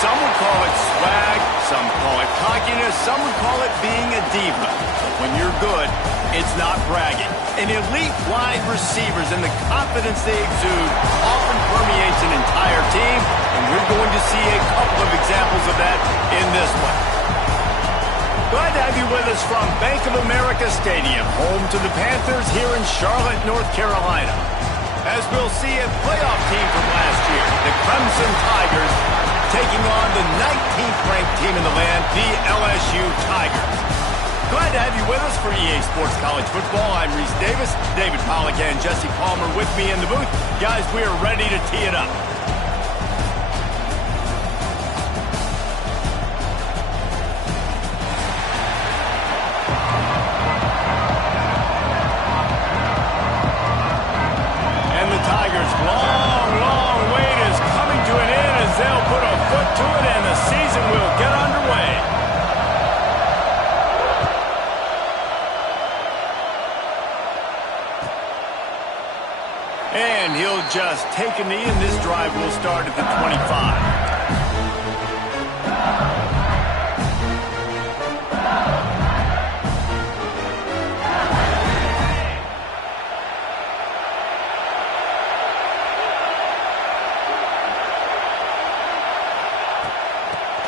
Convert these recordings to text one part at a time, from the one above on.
Some would call it swag, some call it cockiness, some would call it being a diva. But when you're good, it's not bragging. An elite wide receivers and the confidence they exude often permeates an entire team, and we're going to see a couple of examples of that in this one. Glad to have you with us from Bank of America Stadium, home to the Panthers here in Charlotte, North Carolina. As we'll see a playoff team from last year, the Clemson Tigers, taking on the 19th ranked team in the land, the LSU Tigers. Glad to have you with us for EA Sports College Football. I'm Reese Davis, David Pollack and Jesse Palmer with me in the booth. Guys, we are ready to tee it up. And the Tigers' long wait is coming to an end as they'll put a foot to it and the season will get underway. And he'll just take a knee, and this drive will start at the 25.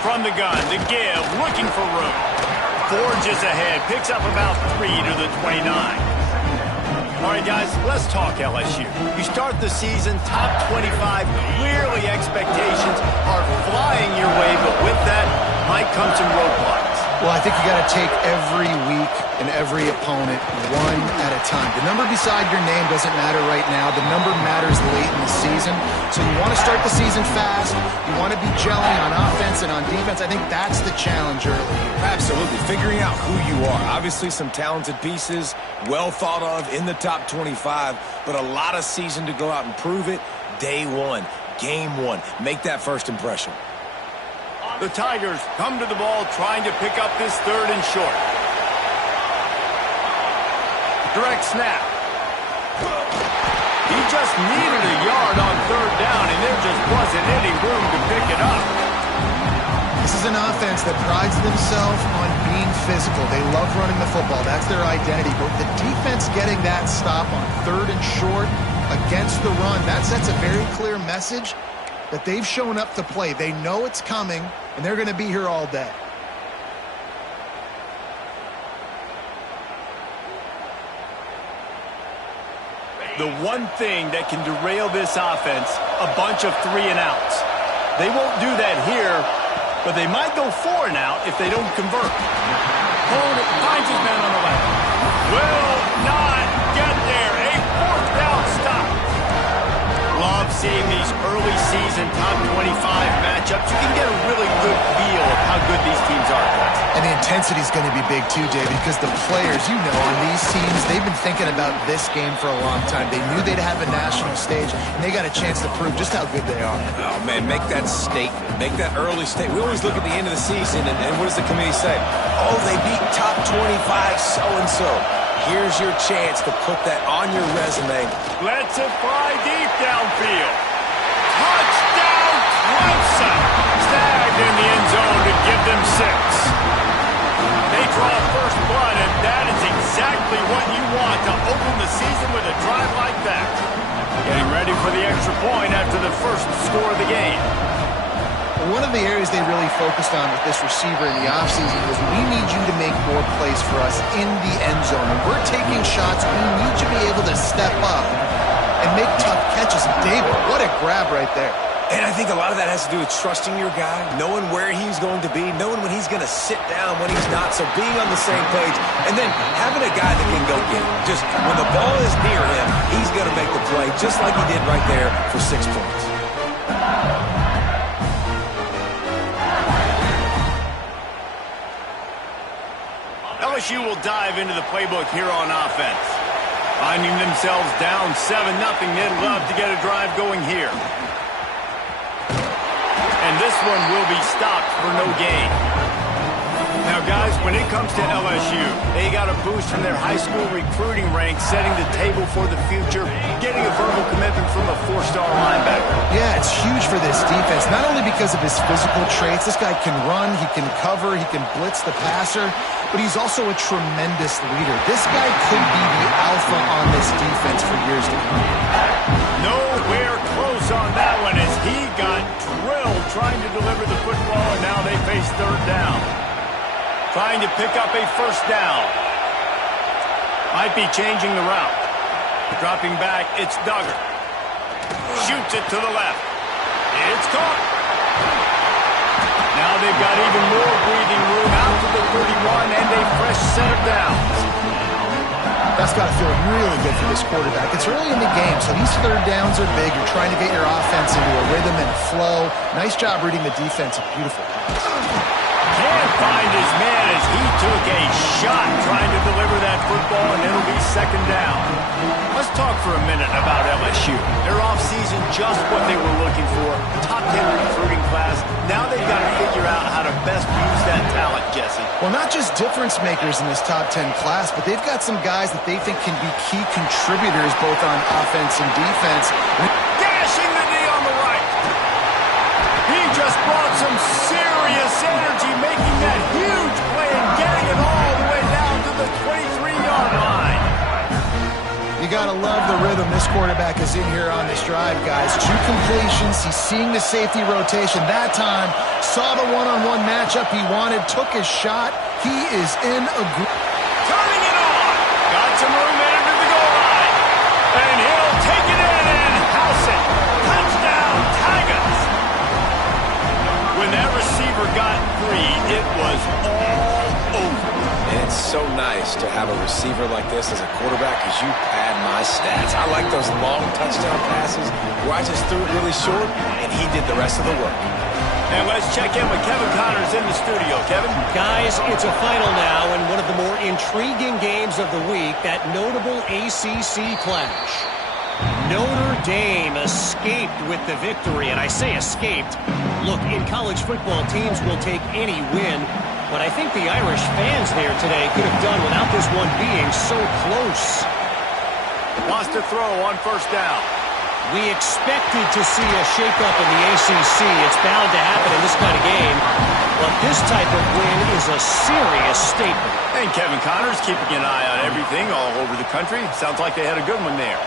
From the gun, the give, looking for room. Forges ahead, picks up about 3 to the 29. All right, guys, let's talk LSU. You start the season top 25. Clearly, expectations are flying your way, but with that might come some roadblocks. Well, I think you got to take every week and every opponent one at a time. The number beside your name doesn't matter right now. The number matters late in the season. So you want to start the season fast. You want to be gelling on offense and on defense. I think that's the challenge early here. Absolutely. Figuring out who you are. Obviously, some talented pieces, well thought of in the top 25, but a lot of season to go out and prove it. Day one, game one. Make that first impression. The Tigers come to the ball trying to pick up this third and short. Direct snap. He just needed a yard on third down, and there just wasn't any room to pick it up. This is an offense that prides themselves on being physical. They love running the football. That's their identity. But the defense getting that stop on third and short against the run, that sets a very clear message that they've shown up to play. They know it's coming, and they're going to be here all day. The one thing that can derail this offense, a bunch of 3 and outs. They won't do that here, but they might go 4 and out if they don't convert. Hold it, finds his man on the left. Will not get there. A 4th down stop. Love seeing these early season top 25 matchups. You can get a really good feel of how good these teams are. And the intensity is going to be big too, David, because the players, you know, on these teams, they've been thinking about this game for a long time. They knew they'd have a national stage, and they got a chance to prove just how good they are. Oh, man, make that statement. Make that early statement. We always look at the end of the season, and what does the committee say? Oh, they beat top 25 so-and-so. Here's your chance to put that on your resume. Let's it fly deep downfield. Touchdown, Clemson! Snagged in the end zone to give them 6. They draw first blood, and that is exactly what you want to open the season with a drive like that. Getting ready for the extra point after the first score of the game. One of the areas they really focused on with this receiver in the offseason was we need you to make more plays for us in the end zone. When we're taking shots, we need you to be able to step up and make tough catches. David, what a grab right there. And I think a lot of that has to do with trusting your guy, knowing where he's going to be, knowing when he's going to sit down, when he's not, so being on the same page, and then having a guy that can go get it. Just when the ball is near him, he's going to make the play, just like he did right there for 6 points. LSU will dive into the playbook here on offense. Finding themselves down 7-0, they'd love to get a drive going here. And this one will be stopped for no gain. Now, guys, when it comes to LSU, they got a boost from their high school recruiting ranks, setting the table for the future, getting a verbal commitment from a 4-star linebacker. Yeah, it's huge for this defense, not only because of his physical traits. This guy can run, he can cover, he can blitz the passer, but he's also a tremendous leader. This guy could be the alpha on this defense for years to come. Nowhere close on that one as he got drilled trying to deliver the football, and now they face third down. Trying to pick up a first down. Might be changing the route. Dropping back, it's Duggar. Shoots it to the left. It's caught. Now they've got even more breathing room out to the 31 and a fresh set of downs. That's got to feel really good for this quarterback. It's early in the game, so these third downs are big. You're trying to get your offense into a rhythm and a flow. Nice job reading the defense. A beautiful pass. Can't find his man as he took a shot trying to deliver that football, and it'll be second down. Let's talk for a minute about LSU. Their offseason, just what they were looking for. Top 10 recruiting class. Now they've got to figure out how to best use that talent, Jesse. Well, not just difference makers in this top 10 class, but they've got some guys that they think can be key contributors both on offense and defense. Dashing the knee on the right. He just brought some serious energy, making that huge play and getting it all the way down to the 23-yard line. You got to love the rhythm this quarterback is in here on this drive, guys. 2 completions. He's seeing the safety rotation that time. Saw the one-on-one matchup he wanted. Took his shot. He is in a group. Turning it on. Got some room headed to the goal line. And he'll take it in and house it. Touchdown, Tigers. When that receiver got free, it was all over. And it's so nice to have a receiver like this as a quarterback because you pad my stats. I like those long touchdown passes where I just threw it really short and he did the rest of the work. And let's check in with Kevin Connors in the studio. Kevin? Guys, it's a final now and one of the more intriguing games of the week, that notable ACC clash. Notre Dame escaped with the victory, and I say escaped. Look, in college football, teams will take any win, but I think the Irish fans there today could have done without this one being so close. Wants to throw on first down. We expected to see a shakeup in the ACC. It's bound to happen in this kind of game. But this type of win is a serious statement. And Kevin Connors keeping an eye on everything all over the country. Sounds like they had a good one there.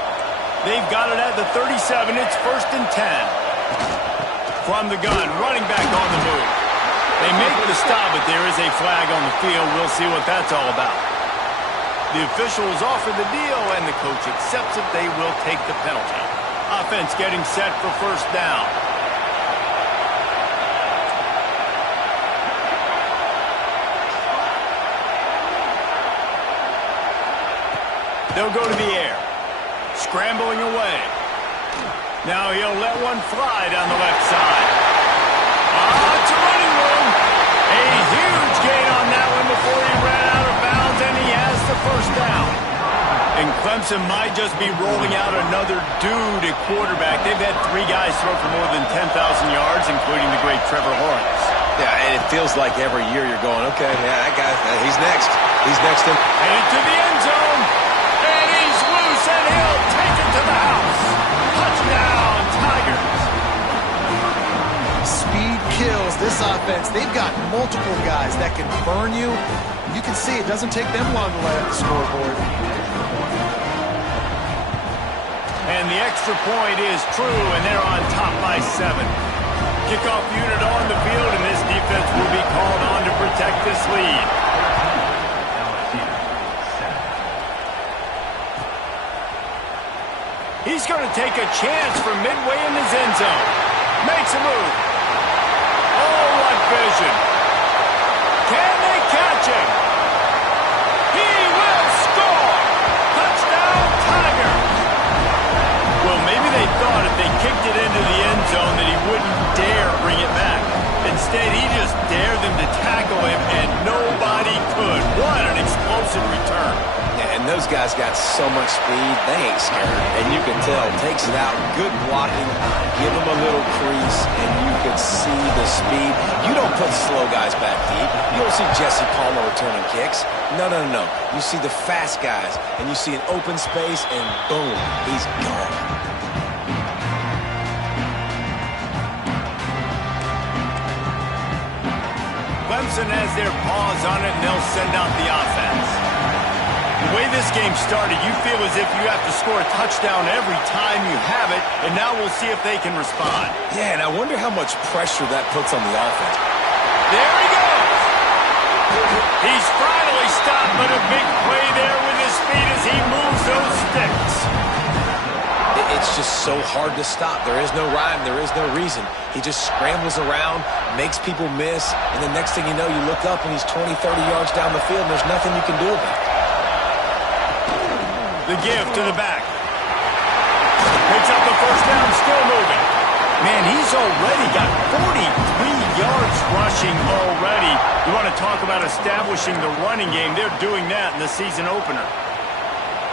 They've got it at the 37. It's 1st and 10. From the gun, running back on the move. They make the stop, but there is a flag on the field. We'll see what that's all about. The officials offer the deal, and the coach accepts it. They will take the penalty. Offense getting set for first down. They'll go to the air. Scrambling away. Now he'll let one fly down the left side. It's a running room. A huge gain on that one before he ran out of bounds, and he has the first down. And Clemson might just be rolling out another dude at quarterback. They've had 3 guys throw for more than 10,000 yards, including the great Trevor Lawrence. Yeah, and it feels like every year you're going, okay, yeah, that guy, he's next. He's next. Headed to the end zone. And he's loose, and he'll take it to the house. Touchdown, Tigers. Speed kills this offense. They've got multiple guys that can burn you. You can see it doesn't take them long to light up the scoreboard. And the extra point is true, and they're on top by 7. Kickoff unit on the field, and this defense will be called on to protect this lead. He's going to take a chance from midway in his end zone. Makes a move. Oh, what vision. Can they catch him? He will score. Touchdown, Tigers. Well, maybe they thought if they kicked it into the end zone that he wouldn't dare bring it back. Instead, he just dared them to tackle him, and nobody could. What an explosive return. Yeah, and those guys got so much speed, they ain't scared. And you can tell, takes it out, good blocking, give them a little crease, and you can see the speed. You don't put slow guys back deep. You don't see Jesse Palmer returning kicks. No, no, no, no. You see the fast guys, and you see an open space, and boom, he's gone. Clemson has their paws on it, and they'll send out the offense. The way this game started, you feel as if you have to score a touchdown every time you have it, and now we'll see if they can respond. Yeah, and I wonder how much pressure that puts on the offense. There he goes! He's finally stopped, but a big play there with his feet as he moves those sticks. It's just so hard to stop. There is no rhyme. There is no reason. He just scrambles around, makes people miss, and the next thing you know, you look up and he's 20, 30 yards down the field, and there's nothing you can do about it. The give to the back. Picks up the first down, still moving. Man, he's already got 43 yards rushing already. You want to talk about establishing the running game. They're doing that in the season opener.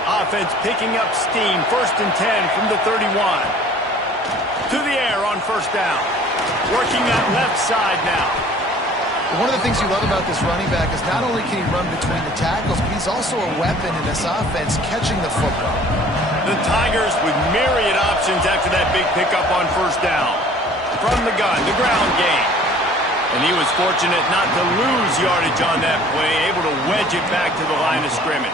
Offense picking up steam. 1st and 10 from the 31. To the air on first down. Working that left side now. One of the things you love about this running back is not only can he run between the tackles, but he's also a weapon in this offense catching the football. The Tigers with myriad options after that big pickup on first down. From the gun, the ground game. And he was fortunate not to lose yardage on that play, able to wedge it back to the line of scrimmage.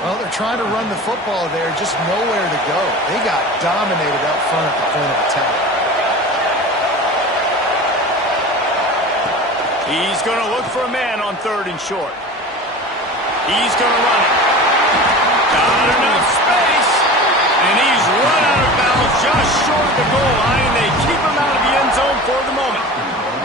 Well, they're trying to run the football there, just nowhere to go. They got dominated up front at the point of attack. He's going to look for a man on 3rd and short. He's going to run it. Got enough space. And he's run out of bounds just short of the goal line. They keep him out of the end zone for the moment.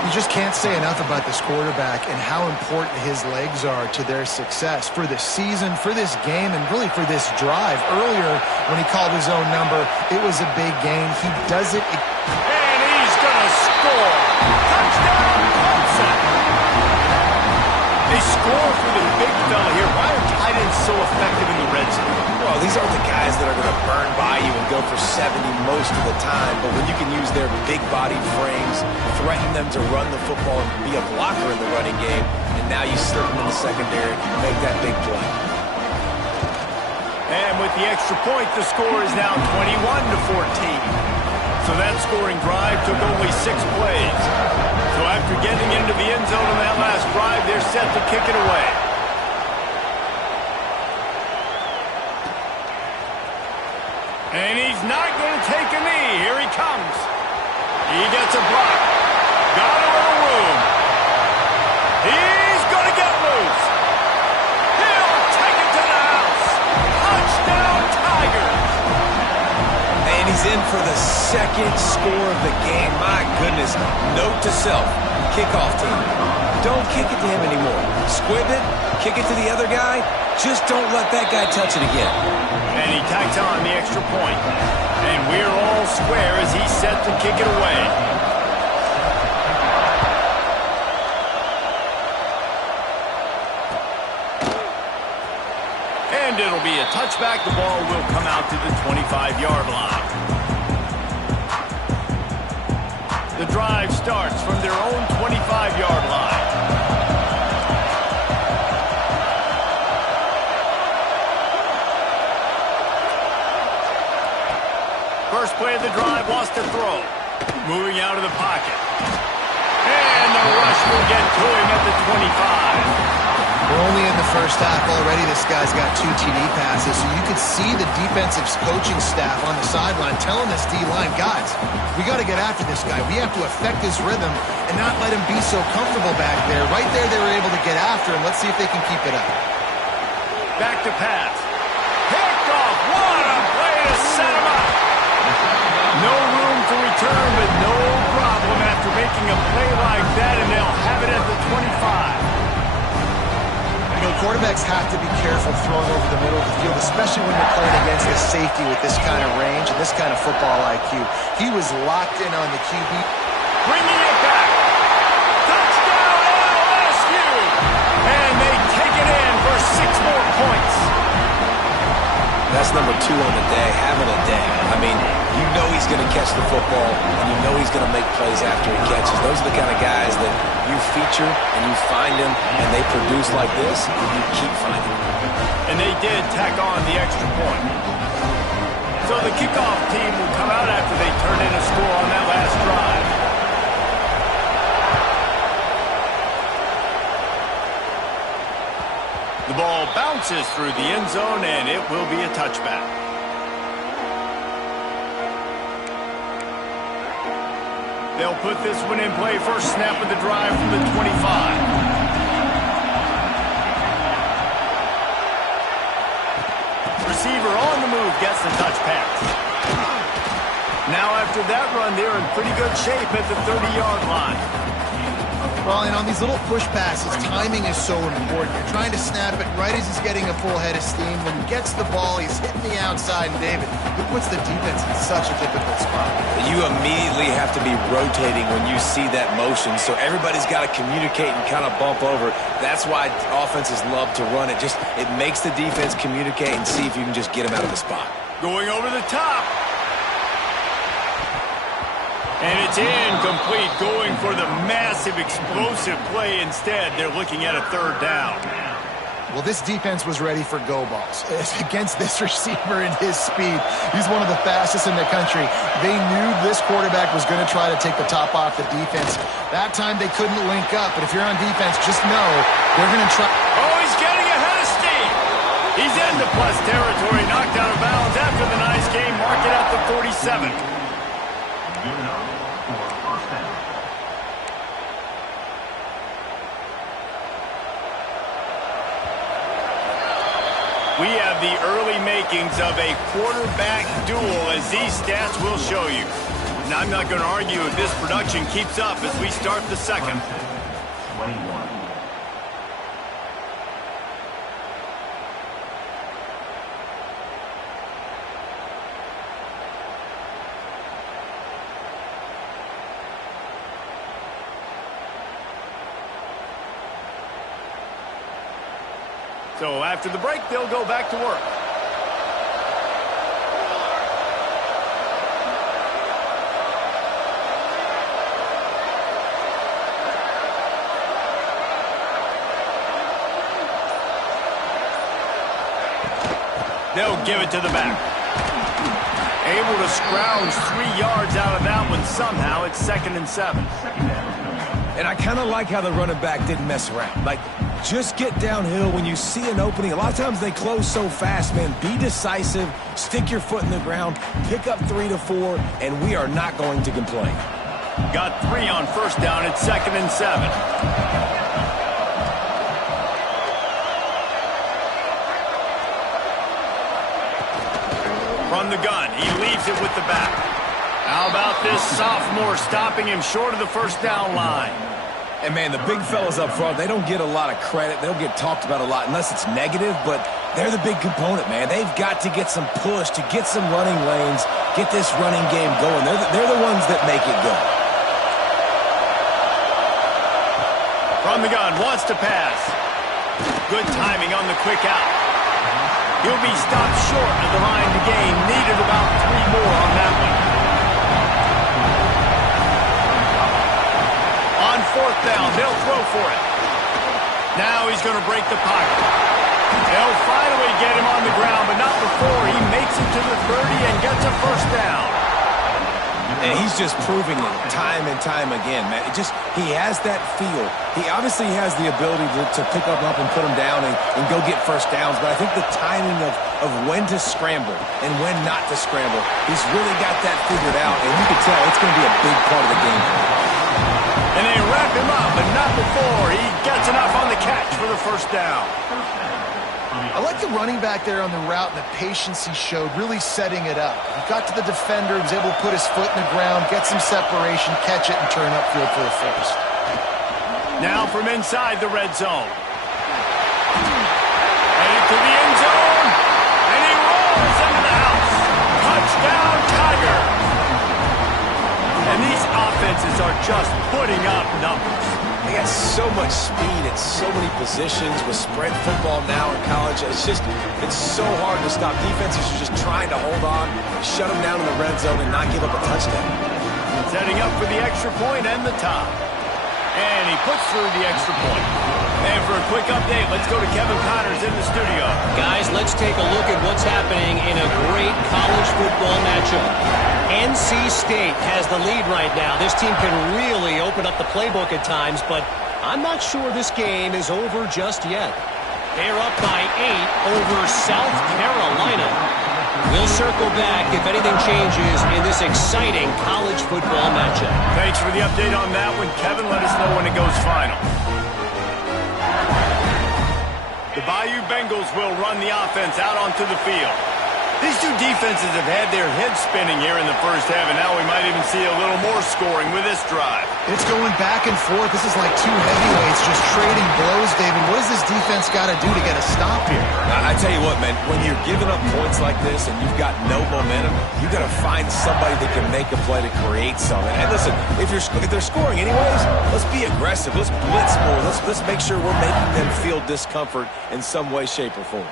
You just can't say enough about this quarterback and how important his legs are to their success for this season, for this game, and really for this drive. Earlier, when he called his own number, it was a big gain. He does it. And he's going to score. Touchdown, Clemson. They score for the big fella here. Why are tight ends so effective in the red zone? Well, these aren't the guys that are going to burn by you and go for 70 most of the time, but when you can use their big-bodied frames, threaten them to run the football and be a blocker in the running game, and now you slip them in the secondary, make that big play. And with the extra point, the score is now 21-14. So that scoring drive took only 6 plays. So after getting into the end zone on that last drive, they're set to kick it away. And he's not going to take a knee. Here he comes. He gets a block. Got a little room. He's going to get loose. He'll take it to the house. Touchdown, Tigers. And he's in for the 2nd score of the game. My goodness. Note to self. Kickoff team. Don't kick it to him anymore. Squib it. Kick it to the other guy. Just don't let that guy touch it again. And he tacks on the extra point. And we're all square as he's set to kick it away. And it'll be a touchback. The ball will come out to the 25-yard line. The drive starts from their own 25-yard line. First play of the drive, lost to throw. Moving out of the pocket. And the rush will get to him at the 25. We're only in the first half already. This guy's got 2 TD passes, so you could see the defensive coaching staff on the sideline telling this D-line, guys, we got to get after this guy. We have to affect his rhythm and not let him be so comfortable back there. Right there, they were able to get after him. Let's see if they can keep it up. Back to pass. Picked off. What a play to set him up. No room to return, but no problem after making a play like that, and they'll have it at the 25. You know, quarterbacks have to be careful throwing over the middle of the field, especially when you're playing against a safety with this kind of range and this kind of football IQ. He was locked in on the QB. Bringing it back. Touchdown LSU! And they take it in for 6 more points. That's number 2 on the day, having a day. I mean, you know he's going to catch the football, and you know he's going to make plays after he catches. Those are the kind of guys that you feature, and you find them, and they produce like this, and you keep finding them. And they did tack on the extra point. So the kickoff team will come out after they turn in a score on that last drive. The ball bounces through the end zone, and it will be a touchback. They'll put this one in play. First snap of the drive from the 25. Receiver on the move gets the touch pass. Now after that run, they're in pretty good shape at the 30-yard line. Well, and on these little push passes, timing is so important. You're trying to snap it right as he's getting a full head of steam. When he gets the ball, he's hitting the outside. And David, it puts the defense in such a difficult spot. You immediately have to be rotating when you see that motion, so everybody's got to communicate and kind of bump over. That's why offenses love to run it. It makes the defense communicate and see if you can just get him out of the spot. Going over the top. And it's incomplete, going for the massive, explosive play instead. They're looking at a 3rd down. Well, this defense was ready for go balls. Against this receiver and his speed, he's one of the fastest in the country. They knew this quarterback was going to try to take the top off the defense. That time they couldn't link up, but if you're on defense, just know they're going to try. Oh, he's getting ahead of steam. He's into plus territory, knocked out of bounds after the nice game. Mark it at the 47. We have the early makings of a quarterback duel, as these stats will show you. And I'm not going to argue if this production keeps up as we start the second. 21. So after the break, they'll go back to work. They'll give it to the back. Able to scrounge 3 yards out of that one somehow. It's 2nd and 7. And I kind of like how the running back didn't mess around. Like, just get downhill when you see an opening. A lot of times they close so fast, man. Be decisive, stick your foot in the ground, pick up 3 to 4, and we are not going to complain. Got 3 on 1st down. It's 2nd and 7. From the gun, he leaves it with the back. How about this sophomore stopping him short of the 1st down line? And, man, the big fellas up front, they don't get a lot of credit. They'll get talked about a lot unless it's negative, but they're the big component, man. They've got to get some push, to get some running lanes, get this running game going. They're the ones that make it go. From the gun, wants to pass. Good timing on the quick out. He'll be stopped short of the line to gain. Needed about 3 more on that one. On 4th down, they'll throw for it. Now he's going to break the pocket. They'll finally get him on the ground, but not before he makes it to the 30 and gets a 1st down. And he's just proving it time and time again, man. He has that feel. He obviously has the ability to pick up and put him down and go get 1st downs, but I think the timing of when to scramble and when not to scramble, he's really got that figured out, and you can tell it's going to be a big part of the game. And they wrap him up, but not before he gets enough on the catch for the 1st down. I like the running back there on the route and the patience he showed, really setting it up. He got to the defender, he was able to put his foot in the ground, get some separation, catch it, and turn upfield for the first. Now from inside the red zone. Headed to the end zone, and he rolls into the house. Touchdown, Tigers! And these offenses are just putting up numbers. They got so much speed at so many positions with spread football now in college. It's so hard to stop. Defenses are just trying to hold on, shut them down in the red zone, and not give up a touchdown. Setting up for the extra point and the top. And he puts through the extra point. And for a quick update, let's go to Kevin Connors in the studio. Guys, let's take a look at what's happening in a great college football matchup. NC State has the lead right now. This team can really open up the playbook at times, but I'm not sure this game is over just yet. They're up by 8 over South Carolina. We'll circle back if anything changes in this exciting college football matchup. Thanks for the update on that one, Kevin. Let us know when it goes final. The Bayou Bengals will run the offense out onto the field. These two defenses have had their heads spinning here in the first half, and now we might even see a little more scoring with this drive. It's going back and forth. This is like two heavyweights just trading blows, David. What does this defense got to do to get a stop here? I tell you what, man, when you're giving up points like this and you've got no momentum, you got to find somebody that can make a play to create something. And listen, if they're scoring anyways, let's be aggressive. Let's blitz more. Let's make sure we're making them feel discomfort in some way, shape, or form.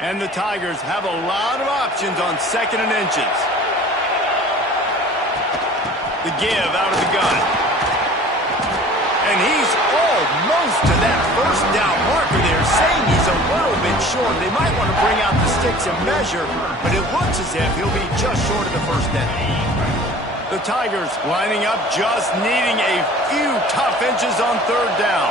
And the Tigers have a lot of options on 2nd and inches. The give out of the gun. And he's almost to that first down marker there, saying he's a little bit short. They might want to bring out the sticks and measure, but it looks as if he'll be just short of the first down. The Tigers lining up, just needing a few tough inches on 3rd down.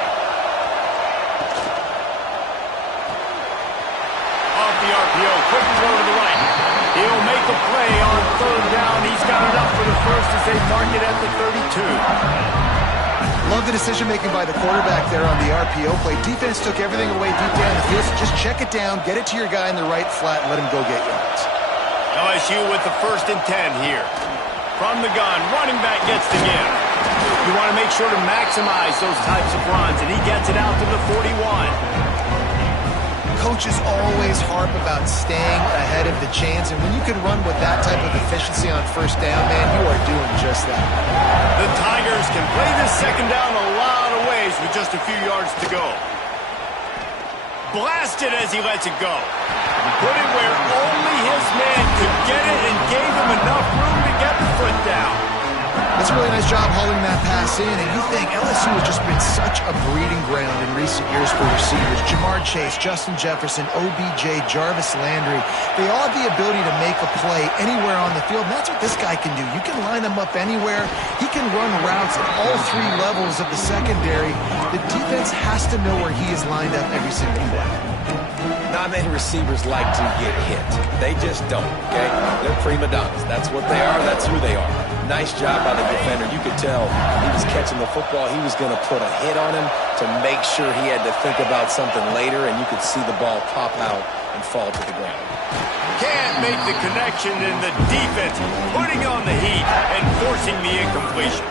The RPO, quick throw to the right. He'll make a play on 3rd down. He's got it up for the first as they mark it at the 32. Love the decision-making by the quarterback there on the RPO play. Defense took everything away deep down the field. So just check it down, get it to your guy in the right flat, and let him go get yards. LSU with the 1st and 10 here. From the gun, running back gets the give. You want to make sure to maximize those types of runs, and he gets it out to the 41. Coaches always harp about staying ahead of the chains, and when you can run with that type of efficiency on 1st down, man, you are doing just that. The Tigers can play this 2nd down a lot of ways with just a few yards to go. Blasted as he lets it go. Put it where only his man could get it and gave him enough room to get the foot down. That's a really nice job hauling that pass in, and you think LSU has just been such a breeding ground in recent years for receivers. Jamar Chase, Justin Jefferson, OBJ, Jarvis Landry, they all have the ability to make a play anywhere on the field, and that's what this guy can do. You can line him up anywhere. He can run routes at all 3 levels of the secondary. The defense has to know where he is lined up every single play. Not many receivers like to get hit. They just don't, okay? They're prima donnas. That's what they are. That's who they are. Nice job by the defender. You could tell he was catching the football. He was going to put a hit on him to make sure he had to think about something later, and you could see the ball pop out and fall to the ground. Can't make the connection, and the defense putting on the heat and forcing the incompletion.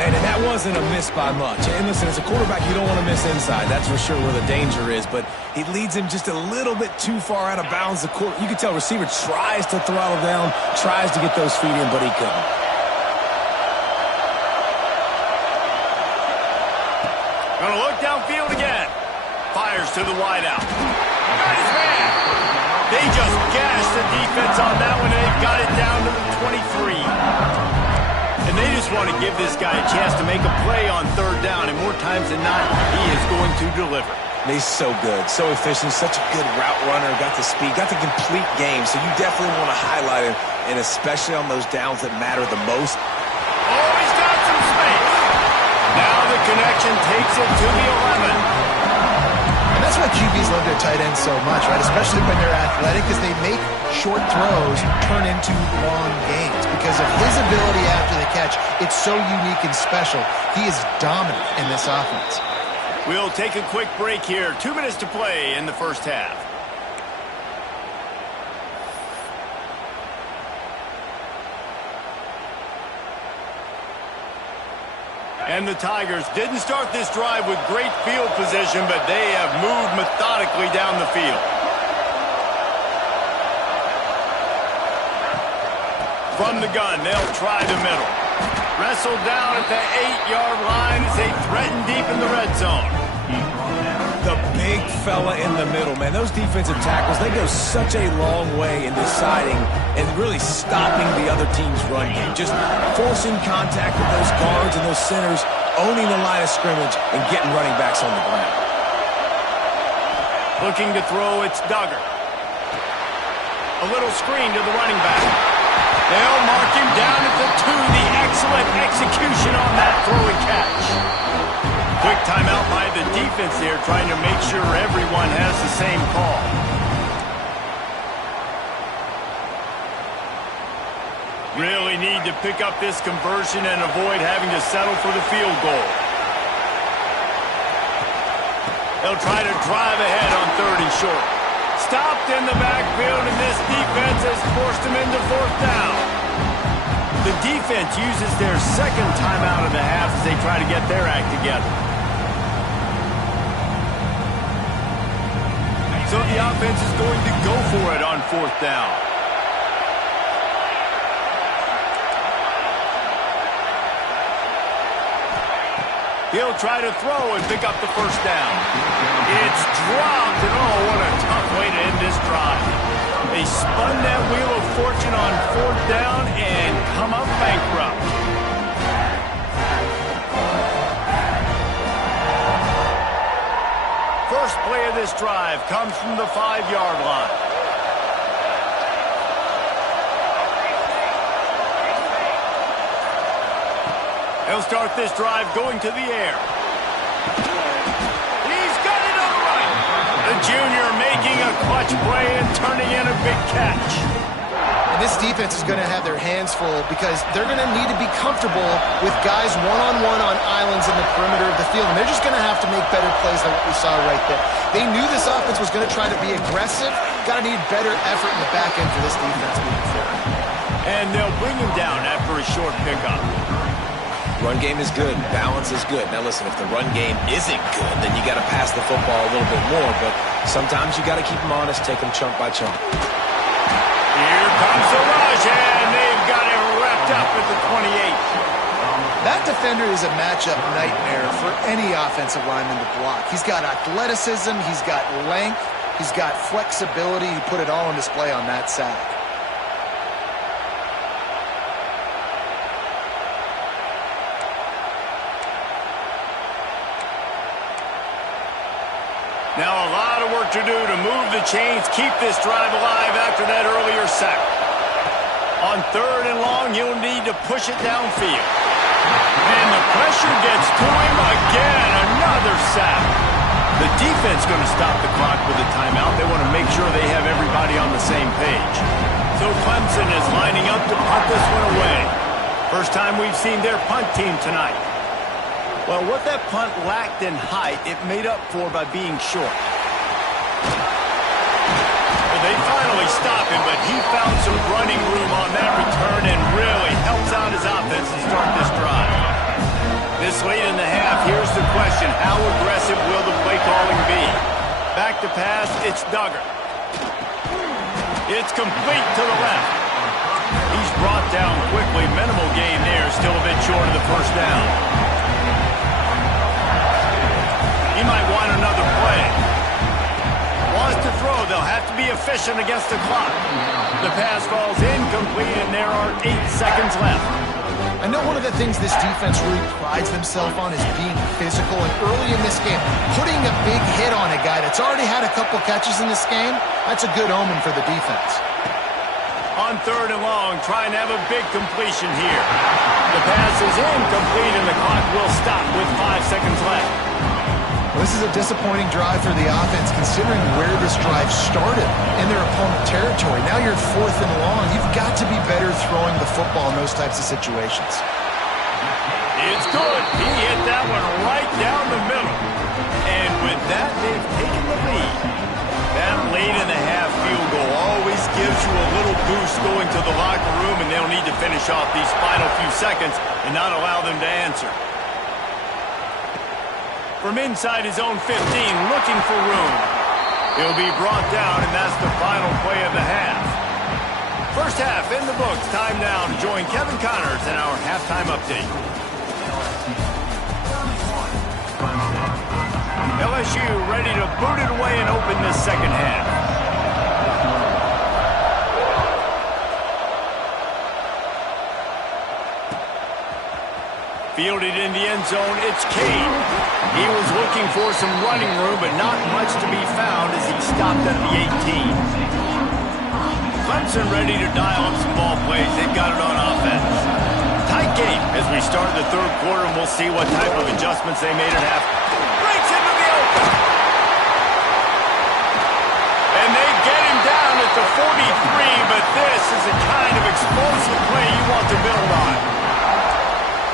Man, and that wasn't a miss by much. And listen, as a quarterback, you don't want to miss inside. That's for sure where the danger is. But he leads him just a little bit too far out of bounds. You can tell receiver tries to throttle down, tries to get those feet in, but he couldn't. Gonna look downfield again. Fires to the wideout. Got his man. They just gashed the defense on that one, and they've got it down to the 23. And they just want to give this guy a chance to make a play on 3rd down, and more times than not, he is going to deliver. He's so good, so efficient, such a good route runner, got the speed, got the complete game, so you definitely want to highlight him, and especially on those downs that matter the most. Oh, he's got some space. Now the connection takes it to the 11. And that's why QBs love their tight ends so much, right? Especially when they're athletic, because they make short throws turn into long gains because of his ability after the catch. It's so unique and special. He is dominant in this offense. We'll take a quick break here. 2 minutes to play in the first half. And the Tigers didn't start this drive with great field position, but they have moved methodically down the field. From the gun, they'll try the middle. Wrestled down at the 8-yard line as they threaten deep in the red zone. The big fella in the middle, man. Those defensive tackles, they go such a long way in deciding and really stopping the other team's run game. Just forcing contact with those guards and those centers, owning the line of scrimmage, and getting running backs on the ground. Looking to throw, it's Duggar. A little screen to the running back. They'll mark him down at the 2. The excellent execution on that throw and catch. Quick timeout by the defense here, trying to make sure everyone has the same call. Really need to pick up this conversion and avoid having to settle for the field goal. They'll try to drive ahead on 3rd and short. Stopped in the backfield, and this defense has forced him into 4th down. The defense uses their second timeout of the half as they try to get their act together. So the offense is going to go for it on 4th down. He'll try to throw and pick up the 1st down. It's dropped, and oh, what a tough way to end this drive. They spun that wheel of fortune on 4th down and come up bankrupt. First play of this drive comes from the 5-yard line. He'll start this drive going to the air. He's got it on the right. The junior making a clutch play and turning in a big catch. And this defense is going to have their hands full because they're going to need to be comfortable with guys one-on-one on islands in the perimeter of the field. And they're just going to have to make better plays than what we saw right there. They knew this offense was going to try to be aggressive. Got to need better effort in the back end for this defense moving forward. And they'll bring him down after a short pickup. Run game is good. Balance is good. Now, listen, if the run game isn't good, then you got to pass the football a little bit more. But sometimes you got to keep them honest, take them chunk by chunk. Here comes the rush, and they've got it wrapped up at the 28. That defender is a matchup nightmare for any offensive lineman to block. He's got athleticism. He's got length. He's got flexibility. He put it all on display on that sack. Now a lot of work to do to move the chains, keep this drive alive after that earlier sack. On 3rd and long, he'll need to push it downfield. And the pressure gets to him again, another sack. The defense going to stop the clock with a timeout. They want to make sure they have everybody on the same page. So Clemson is lining up to punt this one away. First time we've seen their punt team tonight. Well, what that punt lacked in height, it made up for by being short. Well, they finally stop him, but he found some running room on that return and really helps out his offense to start this drive. This late in the half, here's the question. How aggressive will the play calling be? Back to pass, it's Duggar. It's complete to the left. He's brought down quickly. Minimal gain there, still a bit short of the 1st down. He might want another play. Wants to throw. They'll have to be efficient against the clock. The pass falls incomplete, and there are 8 seconds left. I know one of the things this defense really prides themselves on is being physical. And early in this game, putting a big hit on a guy that's already had a couple catches in this game, that's a good omen for the defense. On 3rd and long, trying to have a big completion here. The pass is incomplete, and the clock will stop with 5 seconds left. Well, this is a disappointing drive for the offense considering where this drive started in their opponent territory. Now you're 4th and long. You've got to be better throwing the football in those types of situations. It's good. He hit that one right down the middle. And with that, they've taken the lead. That late-in-the-half field goal always gives you a little boost going to the locker room, and they'll need to finish off these final few seconds and not allow them to answer. From inside his own 15, looking for room. He'll be brought down, and that's the final play of the half. First half in the books. Time now to join Kevin Connors in our halftime update. LSU ready to boot it away and open this second half. Fielded in the end zone, it's Cade. He was looking for some running room, but not much to be found as he stopped at the 18. Clemson ready to dial up some ball plays. They've got it on offense. Tight game as we start the third quarter, and we'll see what type of adjustments they made at half. Breaks into the open. And they get him down at the 43, but this is the kind of explosive play you want to build on.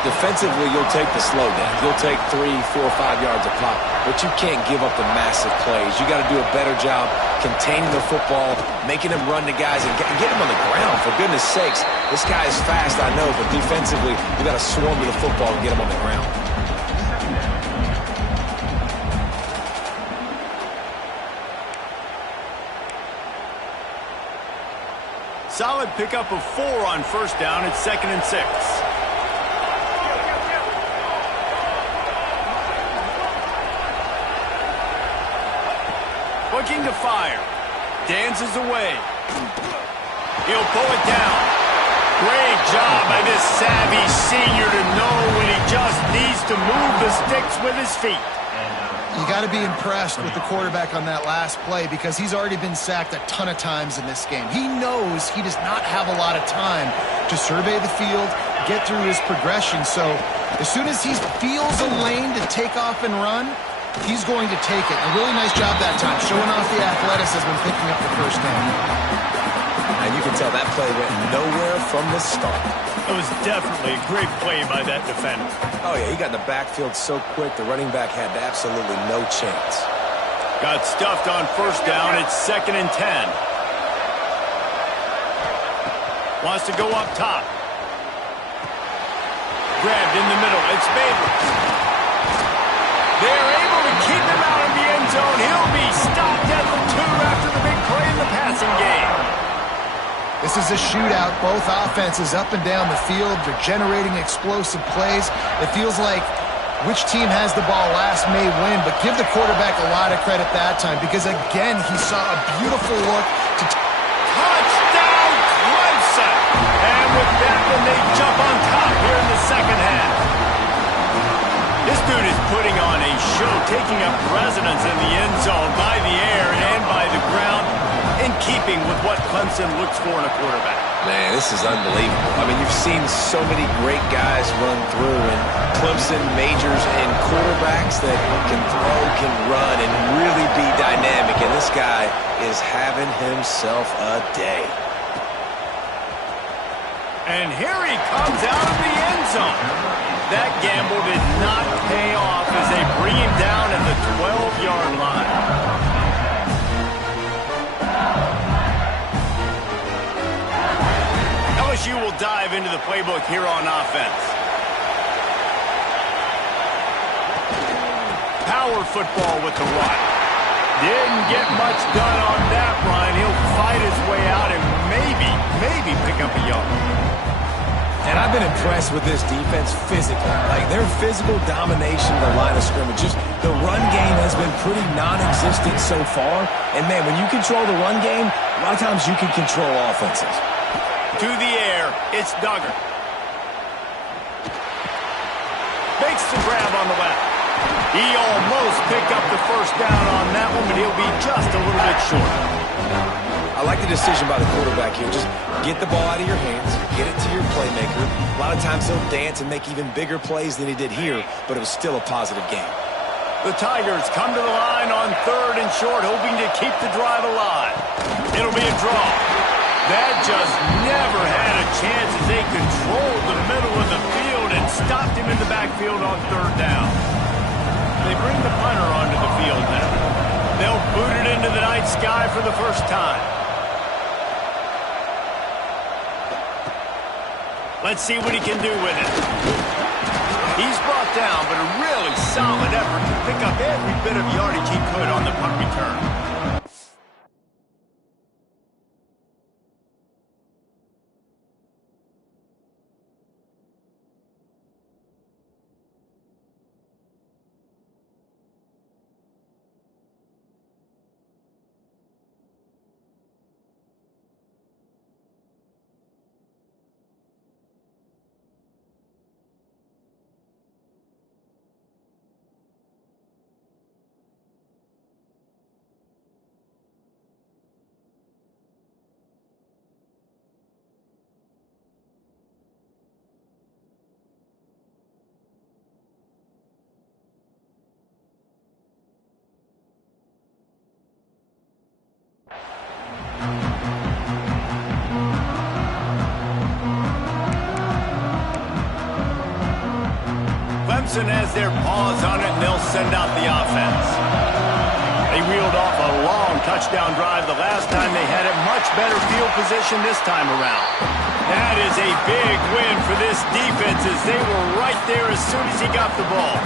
Defensively, you'll take the slow down. You'll take 3, 4, 5 yards a pop, but you can't give up the massive plays. You got to do a better job containing the football, making them run to guys, and get them on the ground. For goodness sakes, this guy is fast, I know, but defensively, you got to swarm to the football and get him on the ground. Solid pickup of 4 on first down. It's 2nd and 6. Looking to fire. Dances away. He'll pull it down. Great job by this savvy senior to know when he just needs to move the sticks with his feet. You got to be impressed with the quarterback on that last play because he's already been sacked a ton of times in this game. He knows he does not have a lot of time to survey the field, get through his progression. So as soon as he feels a lane to take off and run, he's going to take it. A really nice job that time, showing off the athleticism and picking up the first down. And you can tell that play went nowhere from the start. It was definitely a great play by that defender. Oh, yeah, he got in the backfield so quick, the running back had absolutely no chance. Got stuffed on first down. It's 2nd and 10. Wants to go up top. Grabbed in the middle. It's Baker. They're able to keep him out of the end zone. He'll be stopped at the 2 after the big play in the passing game. This is a shootout. Both offenses up and down the field. They're generating explosive plays. It feels like which team has the ball last may win, but give the quarterback a lot of credit that time because, again, he saw a beautiful look to touchdown Clemson. And with that one, they jump on top here in the second half. This dude is putting on a show, taking up residence in the end zone by the air and by the ground, in keeping with what Clemson looks for in a quarterback. Man, this is unbelievable. I mean, you've seen so many great guys run through, and Clemson majors in quarterbacks that can throw, can run, and really be dynamic, and this guy is having himself a day. And here he comes out of the end zone. That gamble did not pay off as they bring him down at the 12-yard line. LSU will dive into the playbook here on offense. Power football with the run. Didn't get much done on that run. He'll fight his way out and maybe pick up a yard. And I've been impressed with this defense physically. Like, their physical domination of the line of scrimmage. Just the run game has been pretty non-existent so far. And, man, when you control the run game, a lot of times you can control offenses. To the air, it's Duggar. Makes the grab on the left. He almost picked up the first down on that one, but he'll be just a little bit short. I like the decision by the quarterback here. Just get the ball out of your hands, get it to your playmaker. A lot of times he'll dance and make even bigger plays than he did here, but it was still a positive game. The Tigers come to the line on 3rd and short, hoping to keep the drive alive. It'll be a draw. That just never had a chance as they controlled the middle of the field and stopped him in the backfield on 3rd down. They bring the punter onto the field now. They'll boot it into the night sky for the first time. Let's see what he can do with it. He's brought down, but a really solid effort to pick up every bit of yardage he could on the punt return. Clemson has their paws on it, and they'll send out the offense. They reeled off a long touchdown drive the last time they had it. Much better field position this time around. That is a big win for this defense as they were right there as soon as he got the ball.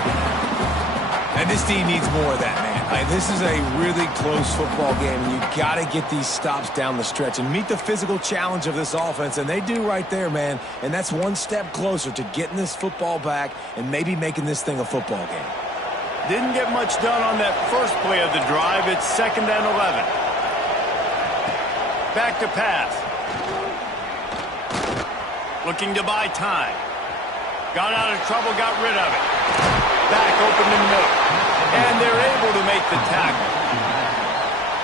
And this team needs more of that, man. This is a really close football game, and you got to get these stops down the stretch and meet the physical challenge of this offense, and they do right there, man. And that's one step closer to getting this football back and maybe making this thing a football game. Didn't get much done on that first play of the drive. It's 2nd and 11. Back to pass. Looking to buy time. Got out of trouble, got rid of it. Back open in the middle. And they're able to make the tackle.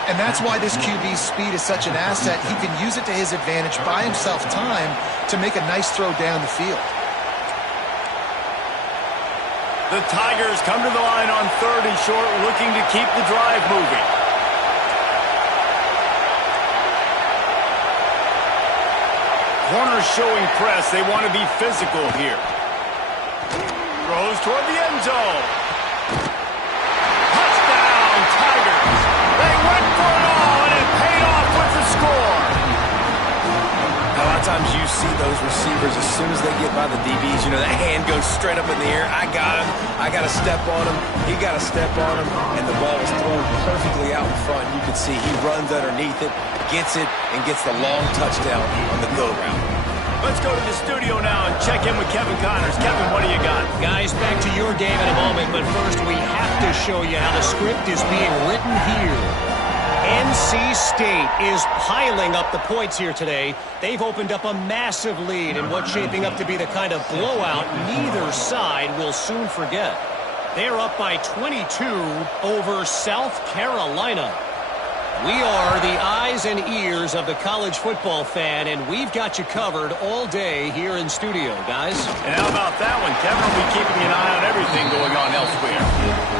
And that's why this QB's speed is such an asset. He can use it to his advantage, buy himself time to make a nice throw down the field. The Tigers come to the line on 3rd and short, looking to keep the drive moving. Corners showing press. They want to be physical here. Throws toward the end zone. Touchdown, Tigers. They went for it all, and it paid off with the score. A lot of times you see those receivers, as soon as they get by the DBs, you know, that hand goes straight up in the air. I got him. I got to step on him. He got to step on him. And the ball is thrown perfectly out in front. You can see he runs underneath it, gets it, and gets the long touchdown on the go route. Let's go to the studio now and check in with Kevin Connors. Kevin, what do you got? Guys, back to your game in a moment, but first we have to show you how the script is being written here. NC State is piling up the points here today. They've opened up a massive lead in what's shaping up to be the kind of blowout neither side will soon forget. They're up by 22 over South Carolina. We are the eyes and ears of the college football fan, and we've got you covered all day here in studio, guys. And how about that one? Kevin will be keeping an eye on everything going on elsewhere.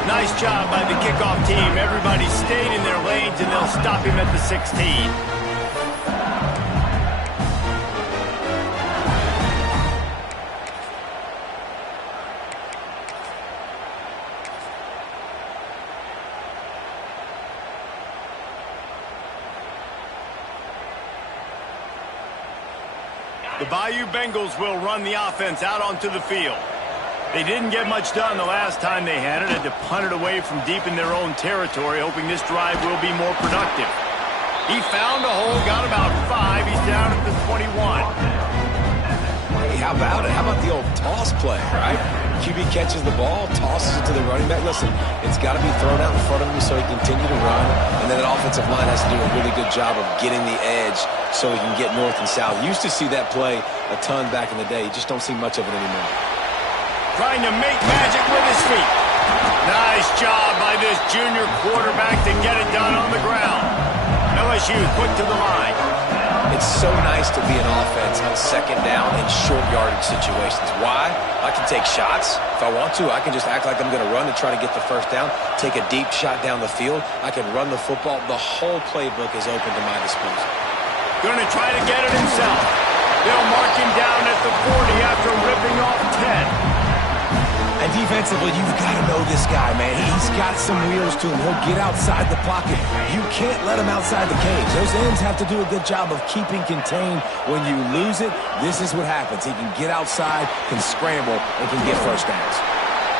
Nice job by the kickoff team. Everybody stayed in their lanes, and they'll stop him at the 16. The Bayou Bengals will run the offense out onto the field. They didn't get much done the last time they had it. Had to punt it away from deep in their own territory, hoping this drive will be more productive. He found a hole, got about 5. He's down at the 21. Hey, how about it? How about the old toss play, right? QB catches the ball, tosses it to the running back. Listen, it's got to be thrown out in front of him so he can continue to run. And then the offensive line has to do a really good job of getting the edge so he can get north and south. Used to see that play a ton back in the day. You just don't see much of it anymore. Trying to make magic with his feet. Nice job by this junior quarterback to get it done on the ground. LSU quick to the line. It's so nice to be an offense on second down in short yardage situations. Why? I can take shots. If I want to, I can just act like I'm going to run to try to get the first down, take a deep shot down the field. I can run the football. The whole playbook is open to my disposal. Going to try to get it himself. They'll mark him down at the 40 after ripping off 10. And defensively, you've got to know this guy, man. He's got some wheels to him. He'll get outside the pocket. You can't let him outside the cage. Those ends have to do a good job of keeping contained. When you lose it, this is what happens. He can get outside, can scramble, and can get first downs.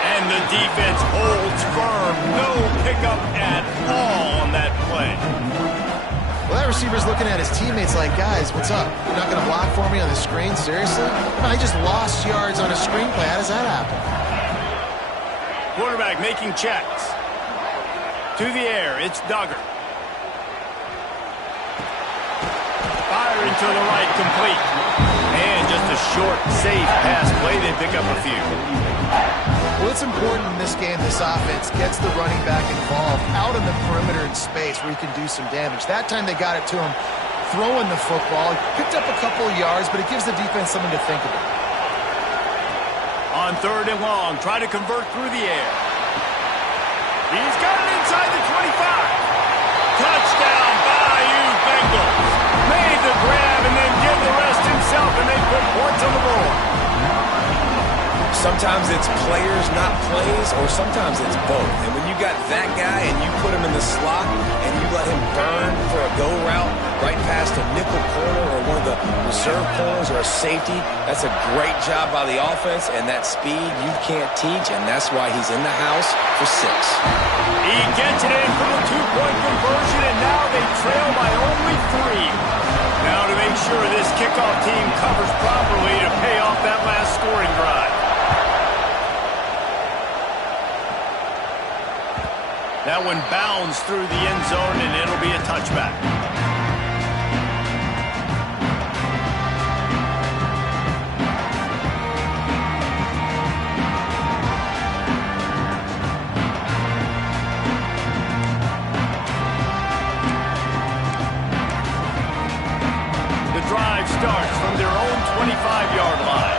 And the defense holds firm. No pickup at all on that play. Well, that receiver's looking at his teammates like, guys, what's up? You're not going to block for me on the screen? Seriously? I just lost yards on a screenplay. How does that happen? Quarterback making checks. To the air, it's Duggar. Firing to the right, complete. And just a short, safe pass play. They pick up a few. Well, it's important in this game, this offense gets the running back involved out in the perimeter in space where he can do some damage. That time they got it to him throwing the football. He picked up a couple of yards, but it gives the defense something to think about. On 3rd and long, try to convert through the air. He's got it inside the 25. Touchdown, Bayou Bengals. Made the grab and then did the rest himself, and they put points on the board. Sometimes it's players, not plays, or sometimes it's both. And when you got that guy and you put him in the slot and you let him burn for a go route right past a nickel corner or one of the reserve corners or a safety, that's a great job by the offense, and that speed you can't teach, and that's why he's in the house for 6. He gets it in for the 2-point conversion, and now they trail by only 3. Now to make sure this kickoff team covers properly to pay off that last scoring drive. That one bounds through the end zone, and it'll be a touchback. The drive starts from their own 25-yard line.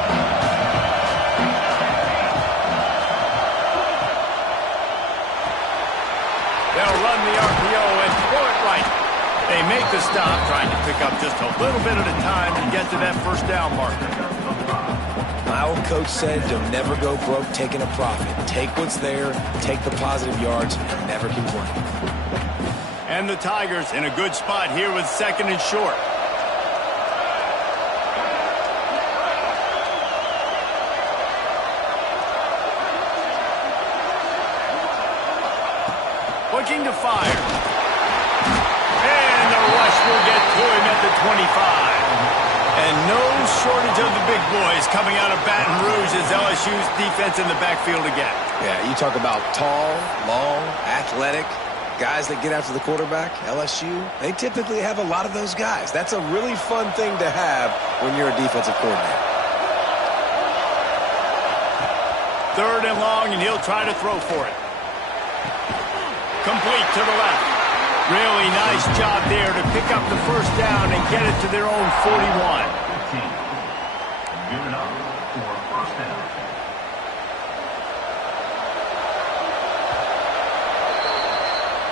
They'll run the RPO and throw it right. They make the stop, trying to pick up just a little bit at a time and get to that first down marker. My old coach said you'll never go broke taking a profit. Take what's there, take the positive yards, and never complain. And the Tigers in a good spot here with 2nd and short. Looking to fire. And the rush will get to him at the 25. And no shortage of the big boys coming out of Baton Rouge as LSU's defense in the backfield again. Yeah, you talk about tall, long, athletic, guys that get after the quarterback, LSU, they typically have a lot of those guys. That's a really fun thing to have when you're a defensive coordinator. 3rd and long, and he'll try to throw for it. Complete to the left. Really nice job there to pick up the first down and get it to their own 41. Good enough for first down.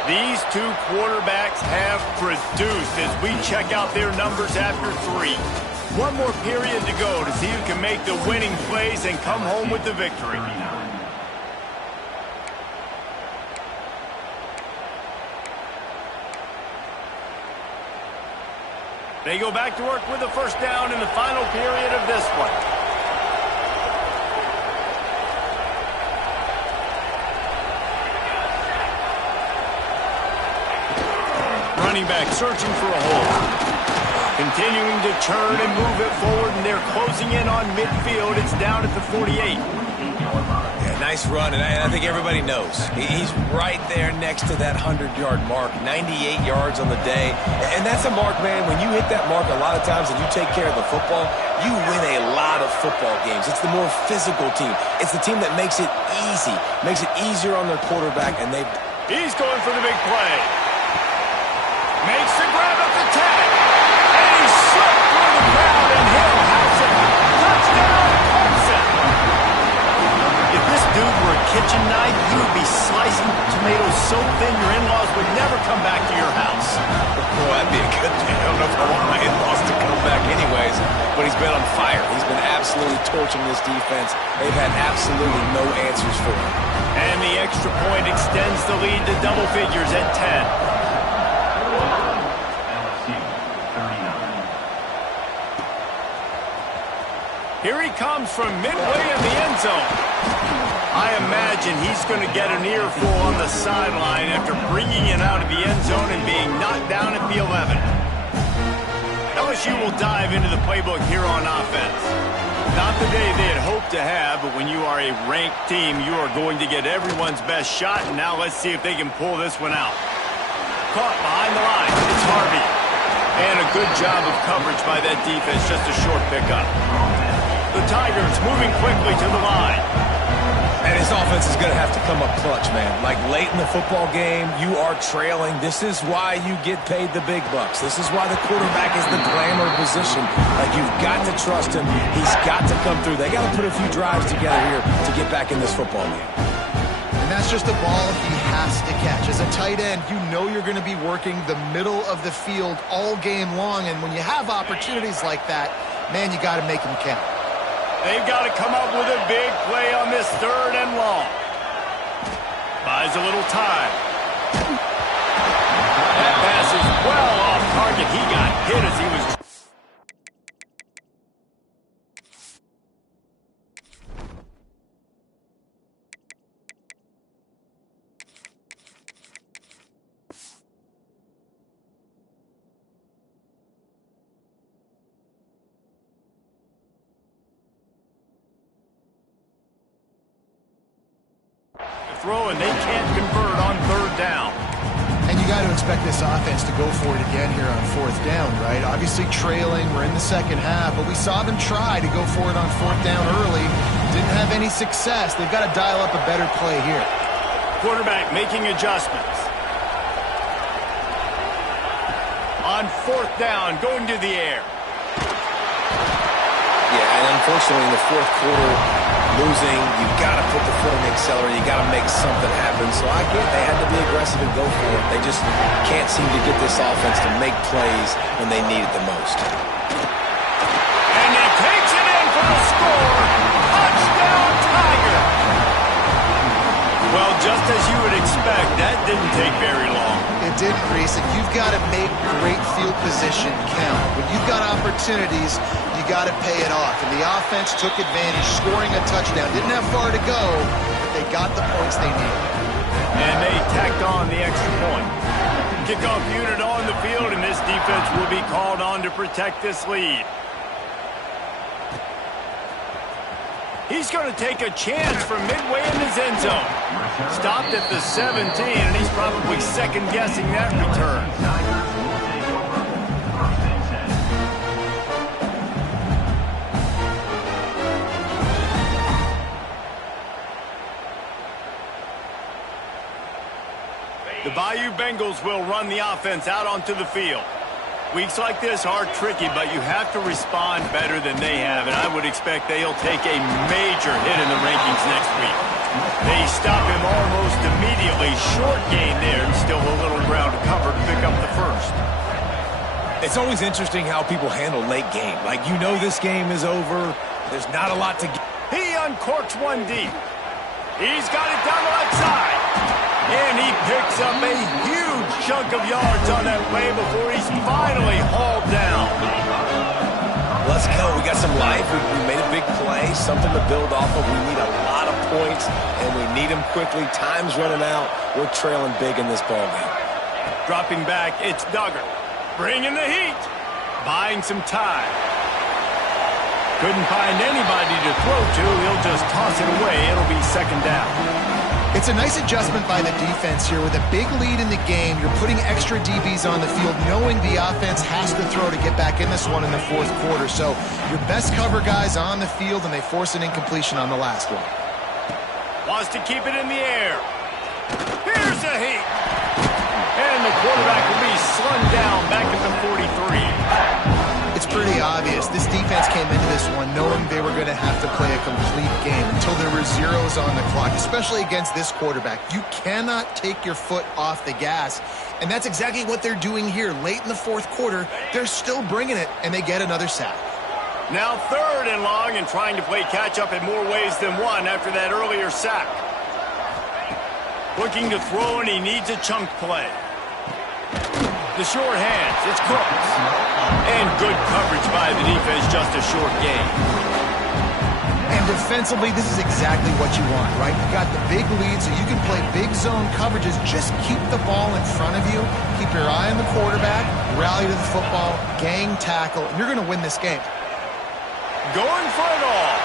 These two quarterbacks have produced as we check out their numbers after 3. One more period to go to see who can make the winning plays and come home with the victory. They go back to work with a first down in the final period of this one. Running back searching for a hole. Continuing to turn and move it forward, and they're closing in on midfield. It's down at the 48. Yeah, nice run, and I think everybody knows. He's right there next to that 100-yard mark, 98 yards on the day. And that's a mark, man. When you hit that mark a lot of times and you take care of the football, you win a lot of football games. It's the more physical team. It's the team that makes it easy, makes it easier on their quarterback, and they... He's going for the big play. Makes the grab at the tag. And he tomatoes so thin your in-laws would never come back to your house. Well, that'd be a good thing. I don't know if I want my in-laws to come back anyways, but he's been on fire. He's been absolutely torching this defense. They've had absolutely no answers for him. And the extra point extends the lead to double figures at 10. LSU, 39. Here he comes from midway in the end zone. I imagine he's going to get an earful on the sideline after bringing it out of the end zone and being knocked down at the 11. LSU will dive into the playbook here on offense. Not the day they had hoped to have, but when you are a ranked team, you are going to get everyone's best shot, and now let's see if they can pull this one out. Caught behind the line. It's Harvey. And a good job of coverage by that defense, just a short pickup. The Tigers moving quickly to the line. And his offense is going to have to come up clutch, man. Like late in the football game, you are trailing. This is why you get paid the big bucks. This is why the quarterback is the glamour position. Like, you've got to trust him. He's got to come through. They got to put a few drives together here to get back in this football game. And that's just a ball he has to catch. As a tight end, you know you're going to be working the middle of the field all game long. And when you have opportunities like that, man, you got to make them count. They've got to come up with a big play on this 3rd and long. Buys a little time. That pass is well off target. He got hit as he was... throw, and they can't convert on 3rd down. And you got to expect this offense to go for it again here on 4th down, right? Obviously trailing, we're in the second half, but we saw them try to go for it on 4th down early. Didn't have any success. They've got to dial up a better play here. Quarterback making adjustments. On 4th down, going to the air. Yeah, and unfortunately in the 4th quarter, losing, you've got to put the foot on the accelerator. You got to make something happen. So I get they had to be aggressive and go for it. They just can't seem to get this offense to make plays when they need it the most. And he takes it in for the score. Touchdown, Tiger. Well, just as you would expect, that didn't take very long. It didn't, Reese, and you've got to make great field position count. When you've got opportunities, you got to pay it off. And the offense took advantage, scoring a touchdown. Didn't have far to go, but they got the points they needed. And they tacked on the extra point. Kickoff unit on the field, and this defense will be called on to protect this lead. He's going to take a chance from midway in his end zone. Stopped at the 17, and he's probably second-guessing that return. The Bayou Bengals will run the offense out onto the field. Weeks like this are tricky, but you have to respond better than they have, and I would expect they'll take a major hit in the rankings next week. They stop him almost immediately. Short gain there, and still a little ground to cover to pick up the first. It's always interesting how people handle late game. Like, you know this game is over. There's not a lot to get. He uncorks one deep. He's got it down the left side. And he picks up a huge chunk of yards on that play before he's finally hauled down. Let's go. We got some life. We made a big play, something to build off of. We need a lot of points, and we need them quickly. Time's running out. We're trailing big in this ballgame. Dropping back, it's Duggar. Bringing the heat. Buying some time. Couldn't find anybody to throw to. He'll just toss it away. It'll be 2nd down. It's a nice adjustment by the defense here. With a big lead in the game, you're putting extra DBs on the field, knowing the offense has to throw to get back in this one in the 4th quarter. So your best cover guys on the field, and they force an incompletion on the last one. Wants to keep it in the air. Here's a heat. And the quarterback will be slung down back at the 43. It's pretty obvious. This defense came into this one knowing they were going to have to play a complete game until there was are zeros on the clock, especially against this quarterback. You cannot take your foot off the gas, and that's exactly what they're doing here. Late in the fourth quarter, they're still bringing it, and they get another sack. Now 3rd and long and trying to play catch-up in more ways than one after that earlier sack. Looking to throw, and he needs a chunk play. The short hands, it's Cooks. And good coverage by the defense, just a short gain. And defensively, this is exactly what you want, right? You got the big lead, so you can play big zone coverages. Just keep the ball in front of you. Keep your eye on the quarterback, rally to the football, gang tackle, and you're going to win this game. Going for it all.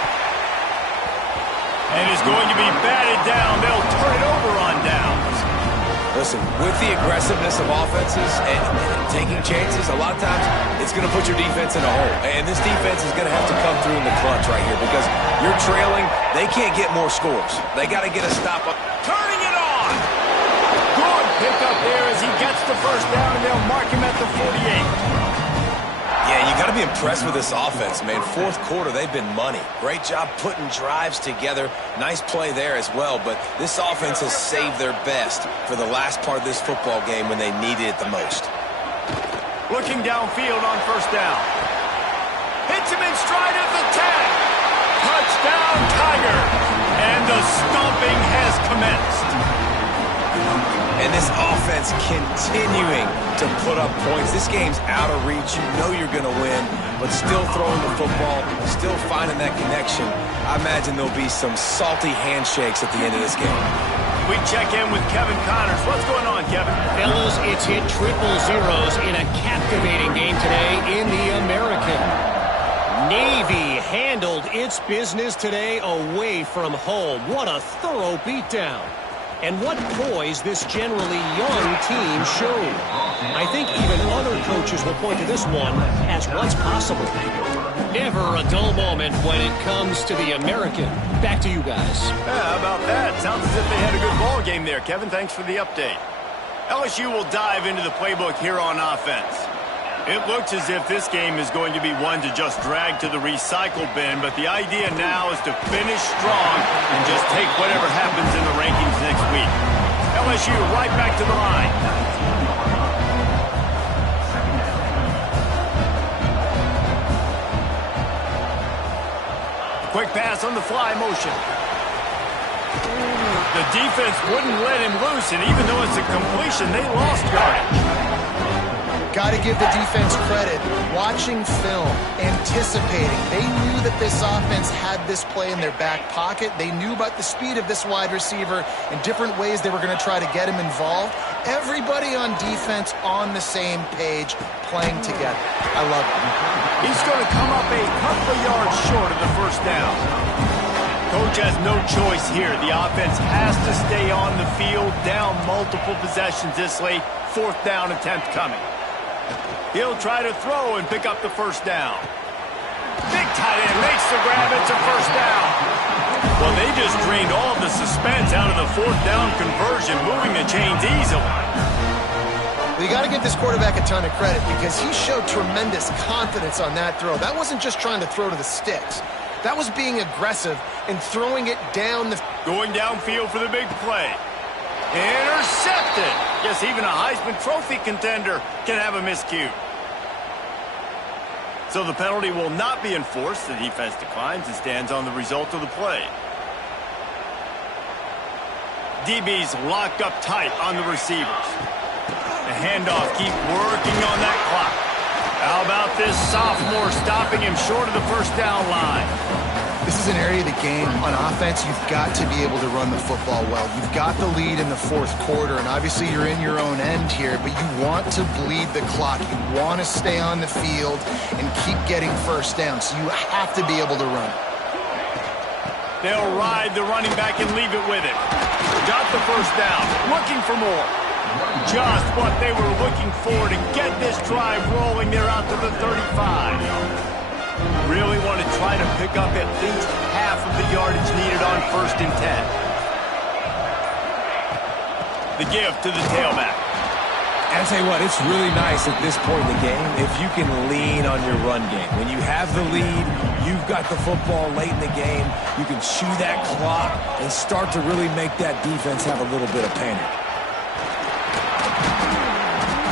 And is going to be batted down. They'll turn it over on downs. Listen, with the aggressiveness of offenses and taking chances, a lot of times it's going to put your defense in a hole. And this defense is going to have to come through in the clutch right here because you're trailing. They can't get more scores. They got to get a stop up. Turning it on. Good pickup there as he gets the first down, and they'll mark him at the 48. Yeah, you got to be impressed with this offense, man. Fourth quarter, they've been money. Great job putting drives together. Nice play there as well, but this offense has saved their best for the last part of this football game when they needed it the most. Looking downfield on first down. Hits him in stride at the 10. Touchdown, Tiger. And the stomping has commenced. And this offense continuing to put up points. This game's out of reach. You know you're going to win, but still throwing the football, still finding that connection. I imagine there'll be some salty handshakes at the end of this game. We check in with Kevin Connors. What's going on, Kevin? Fellas, it's hit triple zeros in a captivating game today in the American. Navy handled its business today away from home. What a thorough beatdown. And what poise this generally young team showed. I think even other coaches will point to this one as what's possible. Never a dull moment when it comes to the American. Back to you guys. How about that? Sounds as if they had a good ball game there. Kevin, thanks for the update. LSU will dive into the playbook here on offense. It looks as if this game is going to be one to just drag to the recycle bin, but the idea now is to finish strong and just take whatever happens in the rankings next week. LSU right back to the line. Quick pass on the fly motion. The defense wouldn't let him loose, and even though it's a completion, they lost yardage. Got to give the defense credit. Watching film, anticipating. They knew that this offense had this play in their back pocket. They knew about the speed of this wide receiver and different ways they were going to try to get him involved. Everybody on defense on the same page, playing together. I love it. He's going to come up a couple of yards short of the first down. Coach has no choice here. The offense has to stay on the field, down multiple possessions this late. 4th down attempt coming. He'll try to throw and pick up the first down. Big tight end makes the grab. It's a first down. Well, they just drained all of the suspense out of the 4th down conversion, moving the chains easily. Well, you got to give this quarterback a ton of credit because he showed tremendous confidence on that throw. That wasn't just trying to throw to the sticks. That was being aggressive and throwing it down the... Going downfield for the big play. Intercepted. Guess even a Heisman Trophy contender can have a miscue. So the penalty will not be enforced. The defense declines and stands on the result of the play. DB's locked up tight on the receivers. The handoff, keep working on that clock. How about this sophomore stopping him short of the first down line? This is an area of the game on offense you've got to be able to run the football well. You've got the lead in the 4th quarter, and obviously you're in your own end here, but you want to bleed the clock. You want to stay on the field and keep getting first down, so you have to be able to run. They'll ride the running back and leave it with him. Got the first down, looking for more. Just what they were looking for to get this drive rolling. They're out to the 35. Really want to try to pick up at least half of the yardage needed on 1st and 10. The give to the tailback. And I tell you what, it's really nice at this point in the game if you can lean on your run game. When you have the lead, you've got the football late in the game, you can chew that clock and start to really make that defense have a little bit of panic.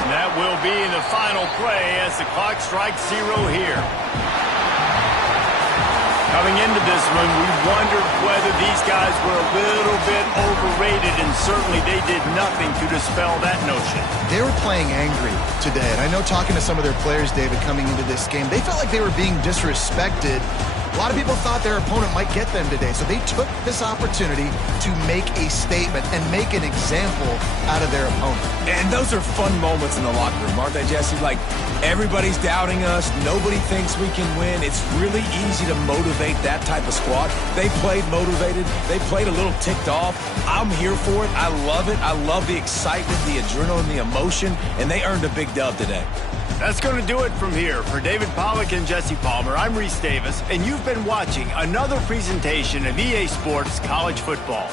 And that will be the final play as the clock strikes 0 here. Coming into this one, we wondered whether these guys were a little bit overrated, and certainly they did nothing to dispel that notion. They were playing angry today, and I know talking to some of their players, David, coming into this game, they felt like they were being disrespected. A lot of people thought their opponent might get them today, so they took this opportunity to make a statement and make an example out of their opponent. And those are fun moments in the locker room, aren't they, Jesse? Like, everybody's doubting us. Nobody thinks we can win. It's really easy to motivate that type of squad. They played motivated. They played a little ticked off. I'm here for it. I love it. I love the excitement, the adrenaline, the emotion, and they earned a big dub today. That's going to do it from here. For David Pollack and Jesse Palmer, I'm Reese Davis, and you've been watching another presentation of EA Sports College Football.